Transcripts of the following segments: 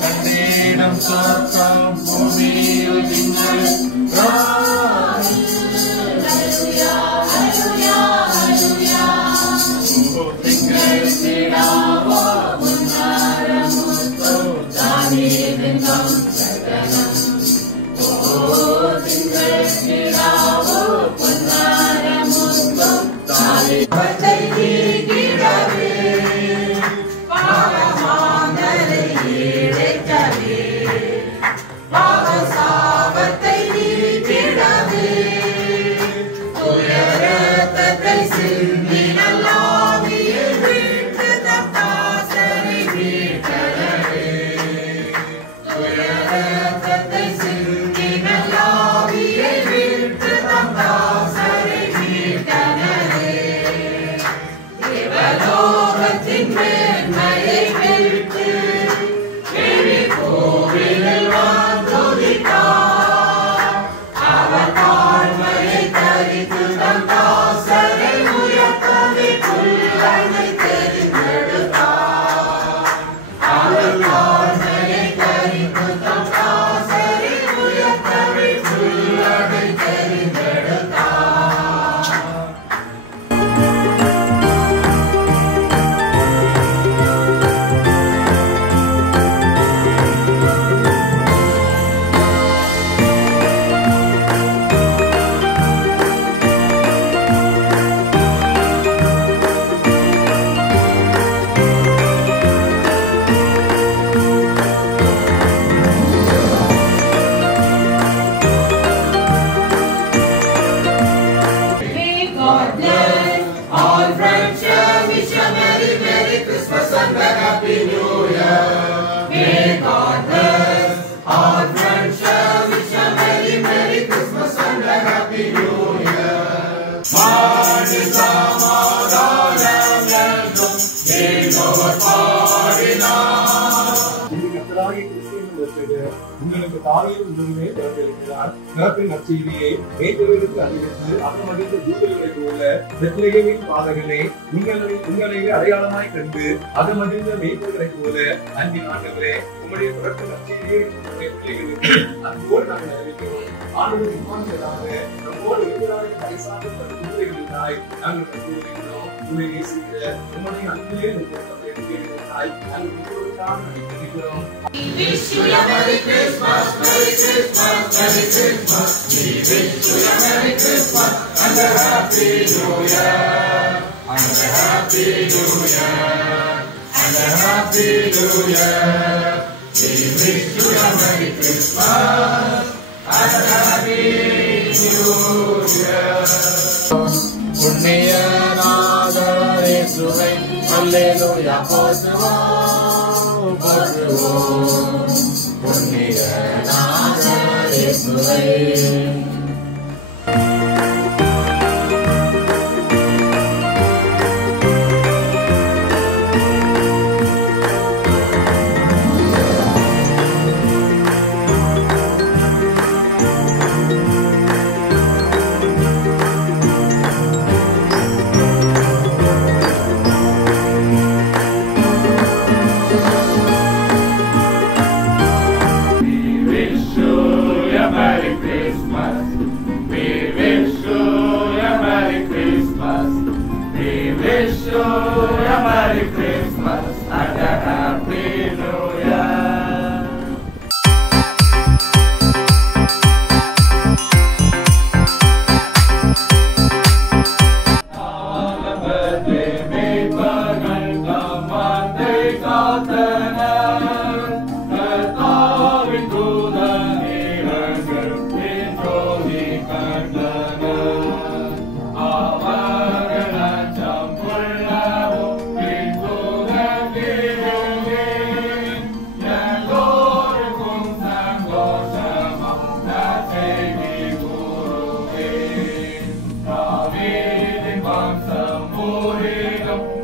கண்டீடம் சொர்க்கம் பூமியில் நீங்கள் உங்களுக்கு தாயின் உண்மையை திறந்திருக்கிறார். பிறப்பின் நற்செய்தியை மேய்ப்பவர்களுக்கு அறிவித்து அகமகிழ்ந்த தூதர்களைப் போல பெத்லகேமின் பாதகளே உங்களை அடையாளமாய் கண்டு அகமகிழ்ந்த மேய்ப்பவர்களைப் போல அன்பின் ஆண்டவரே உங்களுடைய பிறப்பின் நற்செய்தியை உங்களுடைய பிள்ளைகளுக்கு அன்போடு நாங்கள் அறிவிக்கிறோம். ஆண்டவர் விமானங்களாக நம்மோடு இருக்கிறாய் பரிசாக தூதர்களாய் நாங்கள் கூறுகிறோம். உங்களை நேசிக்கிற உங்களுடைய அன்பிலே We wish you a Merry Christmas, Merry Christmas, Merry Christmas. We wish you a Merry Christmas and a Happy New Year, and a Happy New Year, and a Happy New Year. We wish you a Merry Christmas and a Happy New Year. புண்ணியநாத இயேசுவை அல்லேலூயா போற்றுவோம் போற்றுவோம். புண்ணியநாத இயேசுவை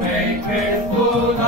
Make Christus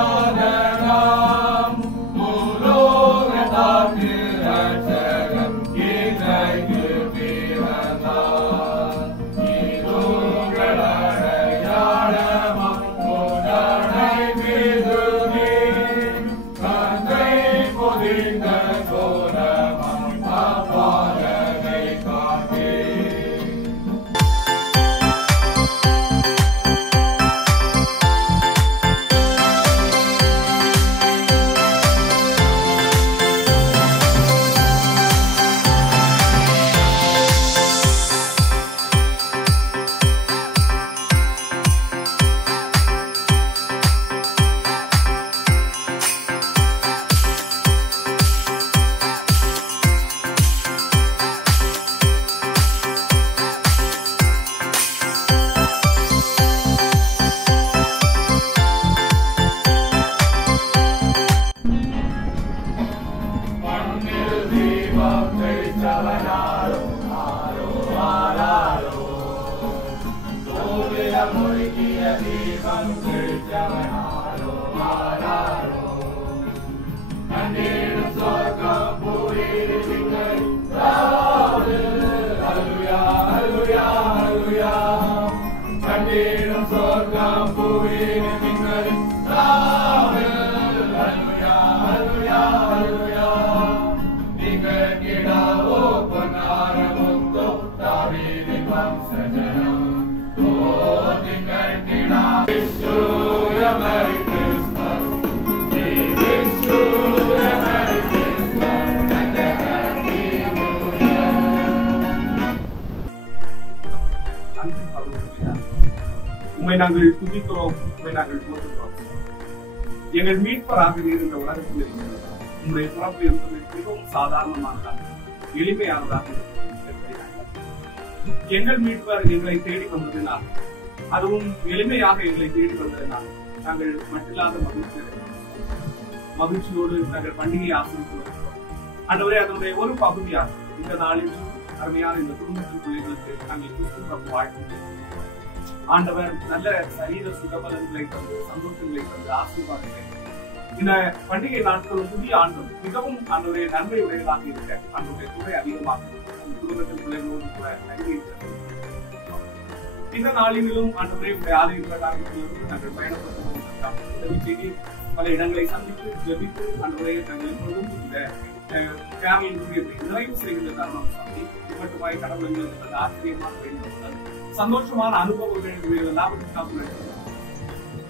உம்மை நாங்கள் துதிக்கிறோம், உம்மை நாங்கள் போற்றுகிறோம். எங்கள் மீட்பராக இருந்த உலகத்தில் இருக்கிறது உங்களுடைய பிறப்பு என்பது மிகவும் சாதாரணமானதாக எளிமையானதாக எங்கள் மீட்பர் எங்களை தேடி வந்ததினால், அதுவும் எளிமையாக எங்களை தேடி வந்ததினால் நாங்கள் மட்டில்லாத மகிழ்ச்சியோடு நாங்கள் பண்டிகை ஆசிரியர் ஆண்டவரே, அதனுடைய ஒரு பகுதியாக இந்த நாளில் அருமையான இந்த குடும்பத்தின் பிள்ளைகளுக்கு நாங்கள் கிறிஸ்துவ வாழ்க்கை ஆண்டவர் நல்ல சரீர சுகபலன்களை தந்து சந்தோஷங்களை தந்து ஆசீர்வாதங்களை இந்த பண்டிகை நாட்களும் புதிய ஆண்டும் மிகவும் ஆண்டவருடைய நன்மை உடையதாக இருக்க ஆண்டவருடைய துறை அதிகமாக குடும்பத்தின் பிள்ளைகளோடு கூட நன்றி. இந்த நாளிலும் ஆண்டவருடைய ஆலயத்திலிருந்து நாங்கள் பயணப்பட்டு செய்தி பல இடங்களை சந்தித்து ஜெபித்து ஆண்டவருடைய நாங்கள் எப்பொழுதும் இந்த நிறைவு செய்கின்ற தருணம் சந்தி மட்டுமாய் கடவுள் ஆச்சரியமாக வேண்டும் சந்தோஷமான அனுபவங்கள் எல்லாவற்றுக்காக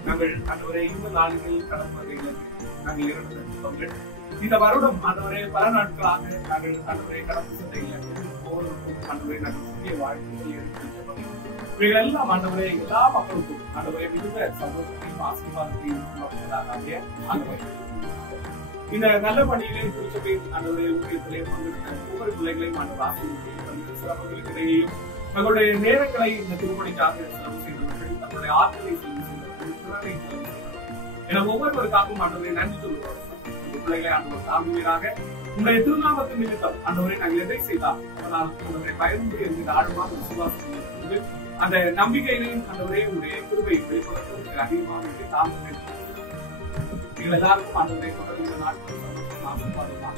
நாங்கள் ஆண்டவரே இந்த நாளில் கடற்பதை நாங்கள் இரண்டு இந்த வருடம் ஆண்டவரே பல நாட்களாக நாங்கள் ஆண்டவரை கடந்து சென்ற ஒவ்வொருவருக்கும் ஆண்டவரை நாங்கள் முக்கிய வாழ்க்கைகள் இவைகள் எல்லாம் ஆண்டவரே எல்லா மக்களுக்கும் ஆண்டவரை மிகுந்த சந்தோஷத்தையும் ஆசீர்வாதத்தையும் ஆண்டவரை இந்த நல்ல பணியிலே திருச்சபை ஆண்டவரை ஊழியத்திலே பங்கெடுத்த ஒவ்வொரு பிள்ளைகளையும் ஆண்டவர் ஆசீர்வதித்து சிறப்புகளுக்கிடையேயும் தங்களுடைய நேரங்களை இந்த திருப்பணிக்காக செலவு செய்தவர்கள், தங்களுடைய ஆற்றலை செலவு செய்தவர்கள், திறனை செலவு செய்தவர்கள் என ஒவ்வொருவருக்காகவும் ஆண்டவரை நன்றி சொல்லுவார். பிள்ளைகளை ஆண்டவர் தாங்குவீராக. உங்களுடைய திருநாமத்தின் நிமித்தம் ஆண்டவரை நாங்கள் எதை செய்தால் அதனால் ஆண்டவரை பயந்து என்கிற ஆழமாக விசுவாசம் அந்த நம்பிக்கையிலையும் ஆண்டவரே உங்களுடைய கிருபை வெளிப்படுத்த அதிகமாக தாங்க நீங்கள் எல்லாருக்கும் ஆண்டவரை தொடர்ந்து நாட்கள் ஆசீர்வாதமாக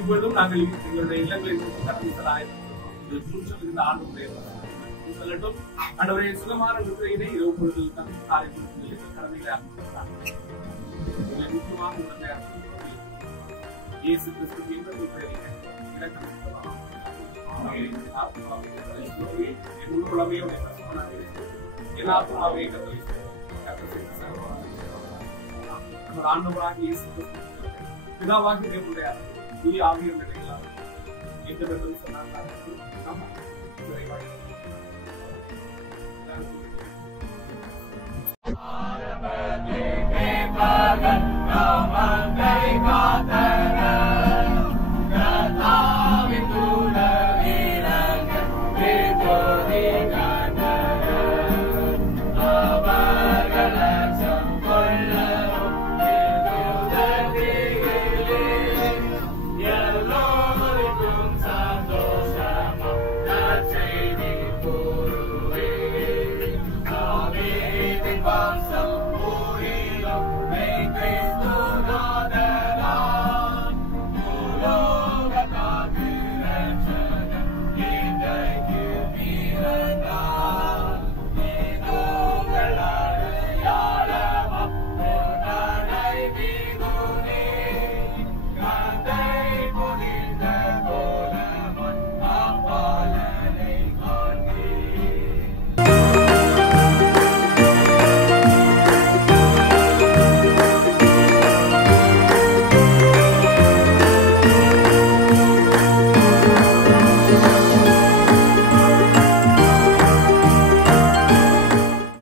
இப்பொழுதும் நாங்கள் எங்களுடைய இல்லங்களில் கடந்து செல்லாய் இந்த ஆண்டுடைய சொல்லட்டும் ஆண்டவரே சுகமான விடுதலையினை இரவு பொழுதில் தன் காரியத்தில் கடமையாக முக்கியமாக இயேசு கிறிஸ்து ஆண்டவராக இயேசு பிதாவாக தேவனுடைய ஆகிய நிலைகளால் எந்த சொன்னார்கள்